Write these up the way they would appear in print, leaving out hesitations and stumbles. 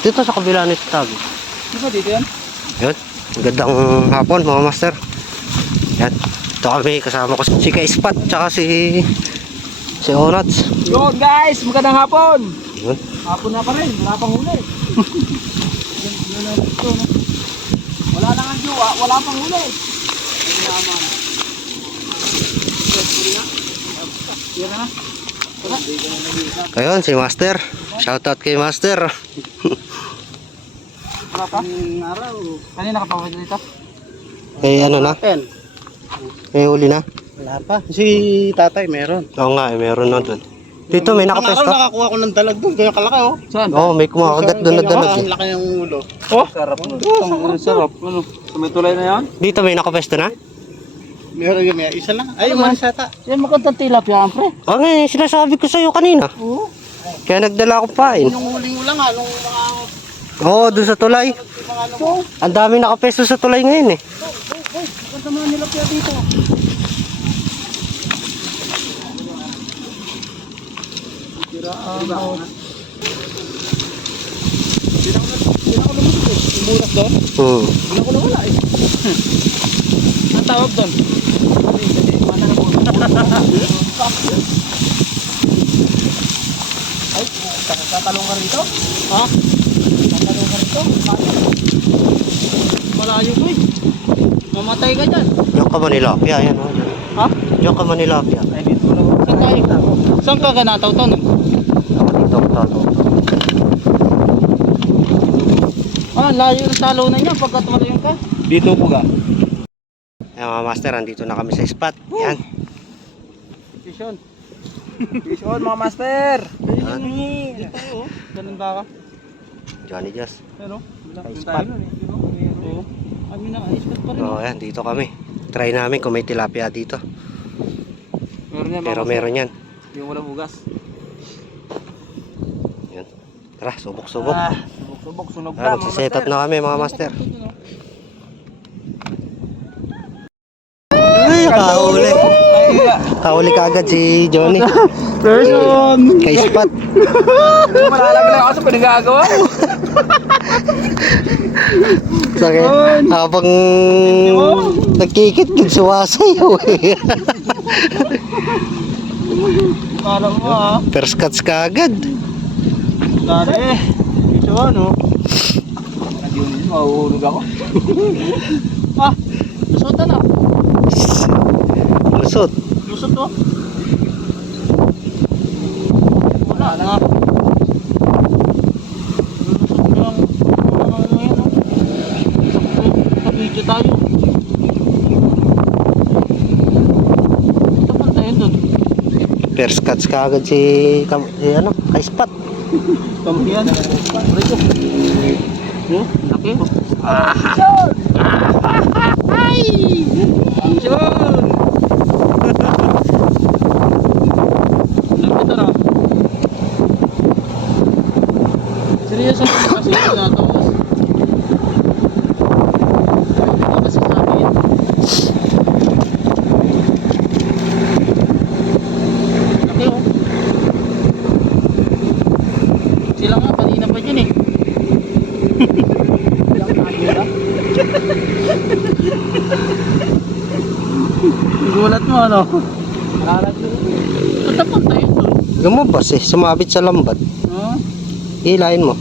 Dito sa kabila nito tabi. Di ba dito yan? Yun. Magandang hapon mga master. Yan. Ito kami kasama ko si Ka-Spot tsaka si Onats. Yun guys, magandang hapon. Yun. Hapon na pa rin, wala pang huli. Wala na nga jowa, wala pang huli. Yan na. Ayun si Master. Shoutout kay Master. Wala pa? Araw. Kanina ka pa dito? Eh ano na? Eh huli na? Wala pa. Si tatay meron. Oo nga, meron na doon. Dito may nakapesto. Nakakuha ko ng dalag doon, kaya kalaki oh. Saan? Oo, may kumakagat doon na dalag. Ang laki ng ulo. Oh, sarap nun. Ang sarap. Ano? Sa may tulay na yan? Dito may nakapesto na? Meron yung isa lang. Ay, yung manisata. Yan magandang tilapia, pre. Oo nga, sinasabi ko sa'yo kanina. Oo. Kaya nagdala ako pain. Yung huling ulang ha, nung mga... Oo, doon sa tulay. Ang dami nakapesto sa tulay ngayon eh. Maganda mga nilapia dito. Umuras doon? Hindi ko na wala eh. Ang tawag doon? Ay, tatalong ka rito? Ha? Tatalong ka rito? Malayo ko eh. Mamatay ka dyan. Diyan ka Manilapia, yan o. Ha? Diyan ka Manilapia. Ay, dito na. Saan tayo? Saan ka ganataw to no? Ako dito ako talo. Ah, layo yung talo na niya pagkat malayo ka. Dito po ka. Ayan mga master, andito na kami sa spot. Yan. Fish on. Fish on mga master. Yan. Dito oh. Ganun ba ka? Johnny Jazz. Pero, Kay spot. Oo. Kami na, spot pa rin. Oo, yan, dito kami. Try namin kung may tilapia dito. Meron yan, Pero meron yan. yung walang ugas. Yan. Tara, subok-subok. Subok, sunog Ah, magsiset up na kami mga master. Ay, kahuli. Kahuli ka agad si Johnny. Person! Kay spot. Malalag lang ako sa pinagagawa mo. Sakit. Habang nagkikit, suwasayaw eh. Parang mo ha. First cuts ka agad. Dali. Ito ano. Nagyunin, mahuhulog ako. Ah, lusutan na. Lusot. Lusot to. Wala na. Lusot lang. Ano yan oh. Sa video tayo. Ito pa tayo doon. First cuts ka agad si ano, kay spot. Kampiyan. Rito. Laki. Ay! Action! Laki na. Seryoso kasi natawas. Kasi sabi yan. Laki oh. Sila nga, kanina pa dyan eh. Gulat mo ano? Tatapon tayo doon. Lumabas eh, sumabit sa lambat. Hilahin mo.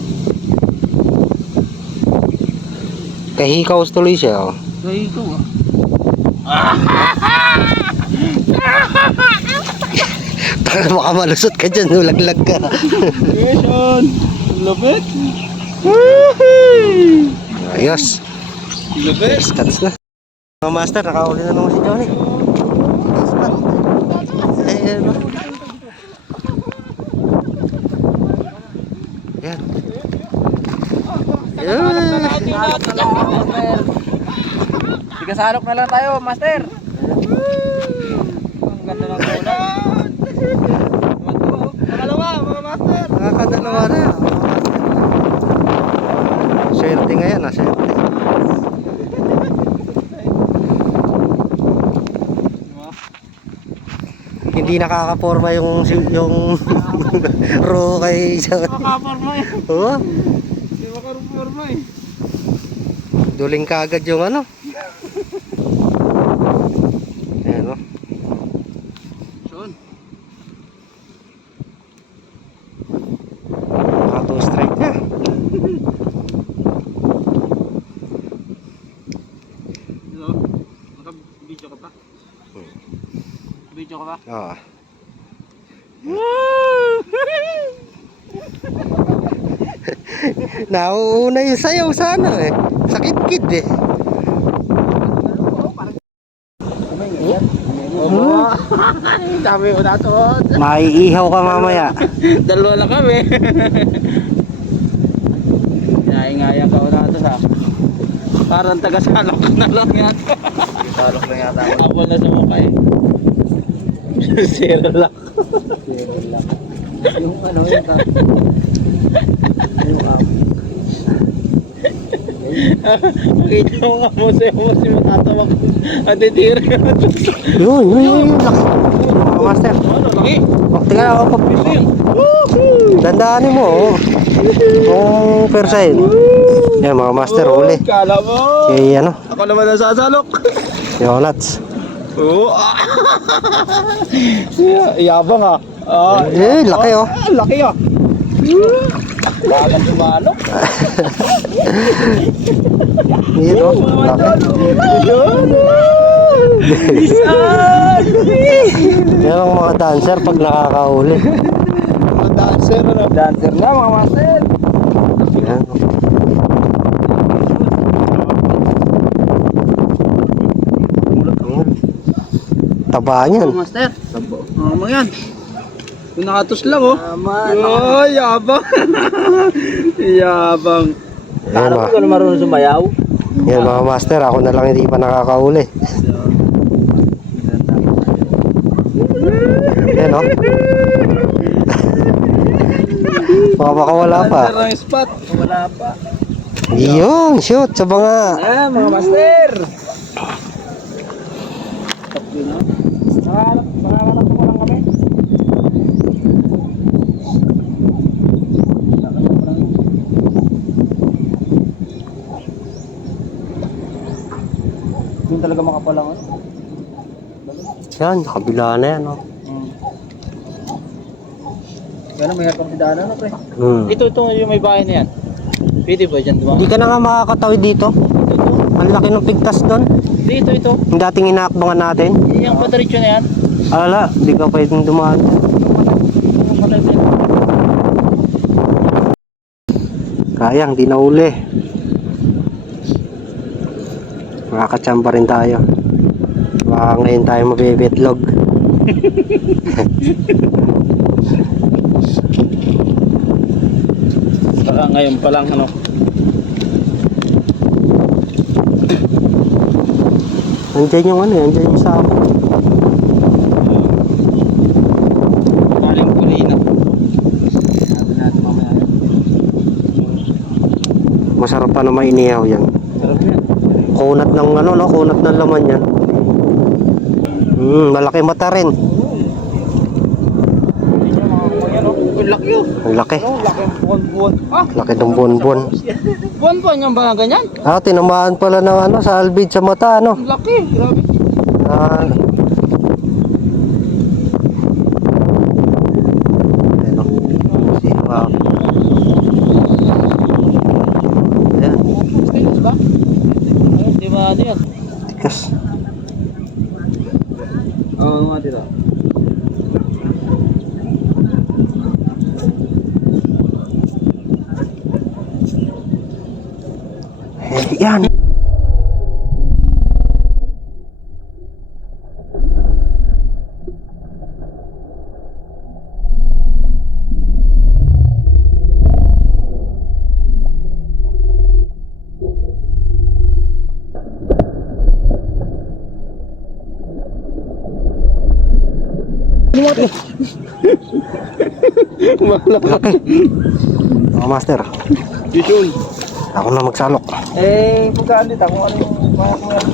Kahikaw tuloy siya oh. Gaya ito ah. Para baka malusot ka dyan, ulaglag ka. Question! Lupit! Ayos. Lupit! First cuts na. Mga master, nakahuli na naman si Johnny. Spot. Ayan o. Yan. Tigasalok na lang tayo, master! Ang ganda ng ulo. Pangalawa, mga master! Nakakadalawa na. Swerte ngayon, swerte. hindi nakakaporma yung row kay Makaporma eh. oh, Hindi makaporma eh. duling kaagad yung ano. Ayan o. Sean. Naka 2 strike na. Hello? Naka-video ka pa? Video ka pa? Oo. Nauuna yung sayaw sana eh. Sakit-kid eh. Dami ko na to. Maiihaw ka mamaya. Dalawa lang kami. Ingaya ka na to sa. Parang taga-salok na lang yata. Salok lang yata ako. Apple na sa mukha eh. Zero lang. Yung ano yun ka. Yung Kita mo nga mo si matatawa ko. Atitira ka na to. Yun. Laki. Mga master. Ano, laki? Tingnan ako pag... Ito yun. Dandaanin mo oh. Kung persahin. Yan mga master, uli. Kala mo. Si ano, Ako naman ang sasalok. Yonats. Oo. Yabang ah. Laki oh. Laki ah. Lagan sumalok. Yun oh, laki. Yan ang mga dancer pag nakakahuli. Mga dancer ano? Dancer na mga master. Yan. Taba niyan. Mga master. Mga yan. Yung nakatos lang oh. Oh, yabang. Yabang. Yan mga, na marunong sumayaw. yan mga master, ako na lang hindi pa nakakahuli. Yan oh. Baka wala pa. Dancer ang spot. Wala pa. Yun, shoot sa banga. Mga master. Nakahanap ko lang kami. Yung talaga makapalangan. Yan, sa kabila na yan oh. Kaya may harapang sidaan ano pre? Hmm. Ito yung may bahay na yan. Pwede ba dyan Hindi dumang? ka na nga makakatawid dito. Ang laki ng pigtas doon. Dito. Yung dating inaakbangan natin. Yung padiretso na yan. Alala, hindi ka pwedeng dumaan. Yung padiretso na yan. Kayang, di na uli. Makakatsamba rin tayo. Baka ngayon tayo mabibitlog. Baka ngayon pa lang ano. Nandiyan yung ano, nandiyan yung sabo. Galing kulina. Sabi natin mamaya. Masarap pa na mainihaw yan. Sarap yan. Kunat ng ano, no? Kunat ng laman yan. Malaki mata rin. Ang laki yun. Ang laki. Laki ang buwan-buwan. Ah, Laki ng bonbon. buwan-buwan yung ba ganyan? Ah, tinamaan pala ng ano, sa albid sa mata, ano? Ang laki, grabe. Ah. Ano? Wow. Ayan. Stainless ba? Di ba ano yan? Tikas. Oo nga dito. Yan. Laki. Mga master, Yun. ako na magsalok. Pagkaan dito kung ano yung kaya ko yan.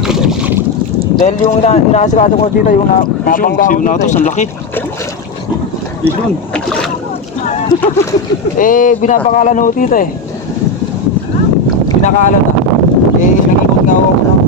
Dahil yung inaasikaso ko dito, yung napanggaw dito. Ang laki. Yun. Binabakalan na tito eh. Binakalan na. Nagigod na ako ng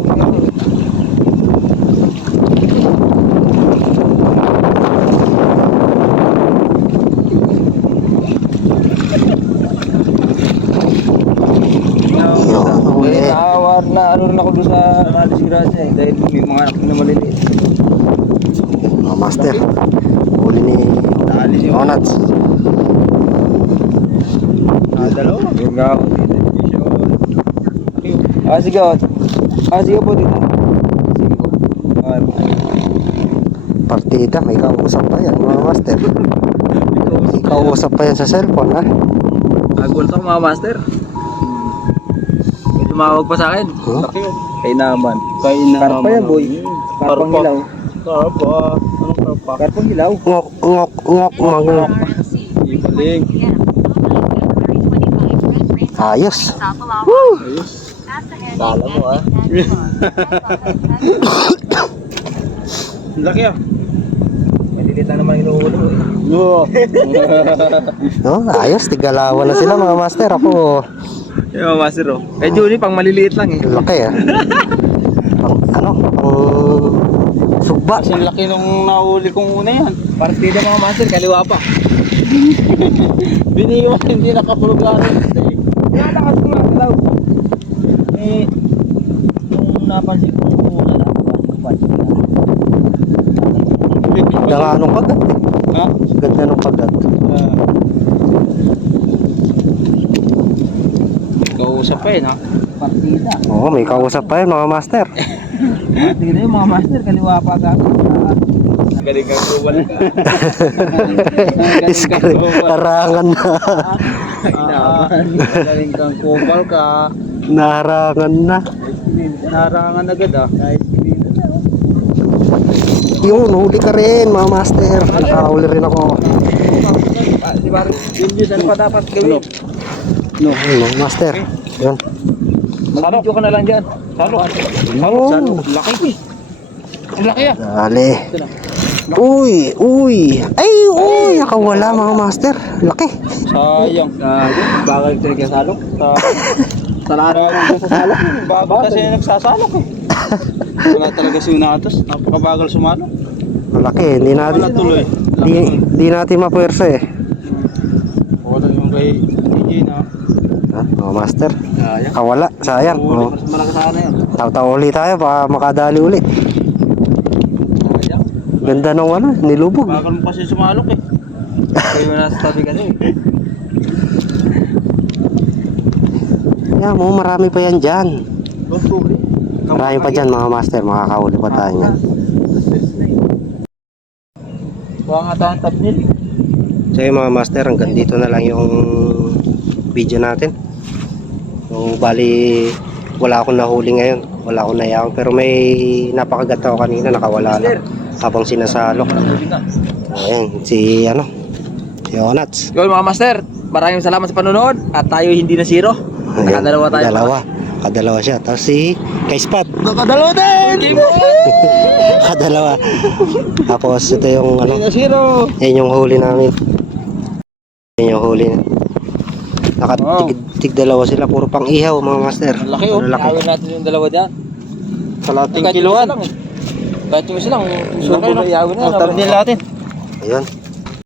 na ano rin ako doon sa disgrasya eh. Dahil may mga anak na maliliit. Mga master. Huli ni Onats. Dalawa. Yung nga ako dito. Sige o. Sige po dito. Sige po. Partida, may kausap pa yan mga master. May kausap pa yan sa cellphone ha. Nagulot ako mga master. May tumawag pa sa akin. Laki yun. Kay naman. Karpa yan boy. Karpang hilaw. Karpa. Anong karpa? Karpang hilaw. Ngok, ngok, ngok, ngok. Ibaling. Ayos. Ayos. Kala mo ah. Laki ah. Maliliit na naman inuulo eh. No, ayos, tigalawan na sila mga master. Ako, Yung mga master oh. Kay Juni pang maliliit lang eh. laki ah. Pang, ano, pang sugba. Kasi laki nung nahuli kong una yan. Partida mga master, kaliwa pa. Biniwan, hindi nakapulog lang. Nalakas ko lang daw. Nung napansin ko una na, Ganda nga nung kagat eh. ha? Ganda nung kagat. May kausap pa yun ha? Partida. Oo, may kausap pa yan mga master. Partida yung mga master, kaliwa pa gago. Galing kang kuwal ka. Harangan na. Galing kang kuwal ka. Naharangan na. Narangan agad ah. Yun, huli ka rin mga master. Nakahuli rin ako. Si Barry, yun ano pa dapat gawin? No, mga master. Yan. Mag-video ka na lang dyan. Salo. Yun. Laki eh. Ang laki ah. Dali. Uy, uy. Ay, uy. Nakawala mga master. Laki. Sayang. Bagal ito nagsasalok. Salaran lang sa salok. Bagal kasi nagsasalok eh. Wala talaga si Unatos. Napakabagal sumalok. Malaki. Hindi natin. Wala tuloy. Di natin mapwersa eh. Wala yung kay DJ na. Ha, mga master. Sayang. Kawala. Sayang. Oh. Mas malakas sana yun. Taw-taw uli tayo. Baka makadali uli. Sayang. Ganda nung ano. Nilubog. Bagal mo kasi sumalok eh. Kayo nasa tabi kasi eh. Yan mo. Marami pa yan dyan. Marami pa dyan mga master. Makakahuli pa tayo yan. Kuha nga tayo ang thumbnail. So yun mga master, hanggang dito na lang yung video natin. So bali, wala akong nahuli ngayon. Wala akong nayawang. Pero may napakagat ako kanina, nakawala lang. Habang sinasalok. So ayan, si Onats. Yun mga master, maraming salamat sa panonood. At tayo hindi na zero. Nakadalawa tayo. Kadalawa siya. Tapos si Kaispad. Nakadalawa din! Kadalawa. Tapos ito yung Hindi na zero. yan yung huli namin. Yan yung huli. Nakatig dalawa sila. Puro pang ihaw mga master. Laki oh. Laki. Ihawin natin yung dalawa dyan. Kalating Kahit yung kiluan. isa lang eh. Kahit yung isa lang. Gusto kayo na ihawin na. Thumbnail natin. Ayun.